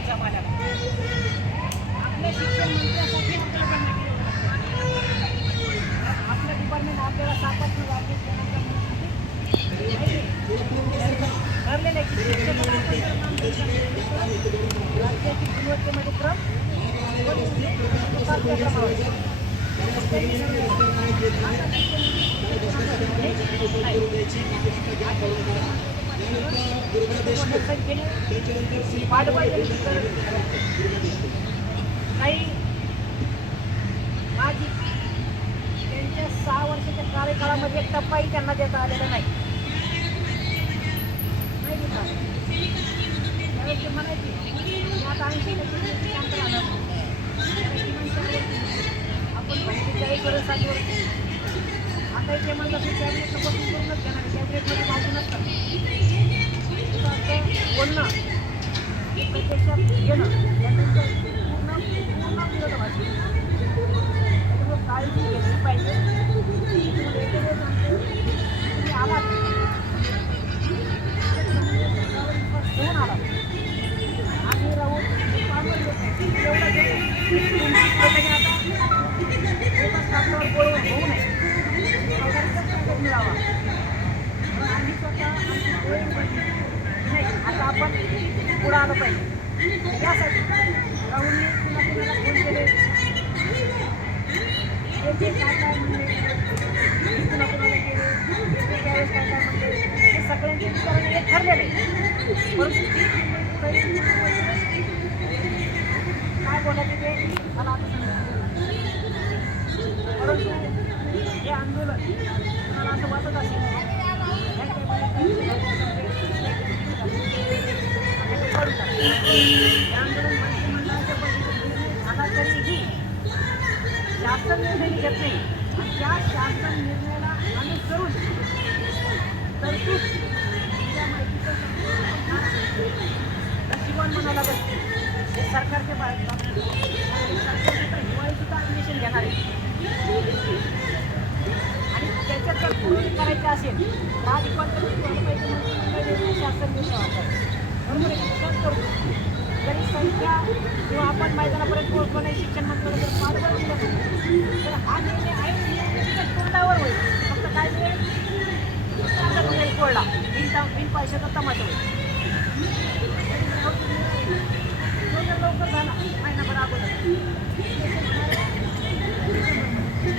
त्यांचा मालक आपलं शिक्षण मंत्र्यासाठी आपल्याला आपलं डिपार्टमेंट आपल्याला सापडलं ठरलेलं आहे की राज्याची गुणवत्तेमध्ये क्रम समावेश पाचव्या क्रमावर काही माझी त्यांच्या सहा वर्षाच्या कार्यकाळामध्ये एक टप्पाही त्यांना देता आलेला नाही नाही ते आता ऐंशी टक्के आपण पंचेचाळीस वर्ष आता ते म्हणतात हे घेणं पूर्ण पूर्ण त्याच्यामुळे काळजी घेतली पाहिजे तुम्ही आलात स्वतःवर आलात आम्ही राहून एवढं होऊ नये मिळावा आम्ही स्वतः नाही आता आपण पुढं आलं पाहिजे. यासाठी राहुलने पुन्हा कुणाला फोन केले ते काय काय म्हणले मी पुन्हा केले त्यावेळेस काय काय म्हणले हे सगळ्यांचे विचाराने हे ठरलेले परंतु काय बोलायचे ते मला आता परंतु हे आंदोलन मला असं वाटत असेल शासन निर्णय घेत नाही त्या शासन निर्णयाला अनुसरून तरतूद त्या माहितीचं नशिबान म्हणावं लागत हे सरकारचे बाहेर सरकारचे हिवाळी सुद्धा अधिवेशन घेणार आहे आणि त्याच्यात जर पूर्ण करायचं असेल दहा डिपार्टमेंट शासन निर्णय होतात बरोबर आहे का? तर करू. जरी संख्या किंवा आपण मैदानापर्यंत पोहोचलो नाही शिक्षण मंत्र्याला जर पाठबळ दिलं तर हा निर्णय आहे निर्णय होईल फक्त काय मिळेल फक्त कोरडा बिन बिन पैशाचा तमाशा होईल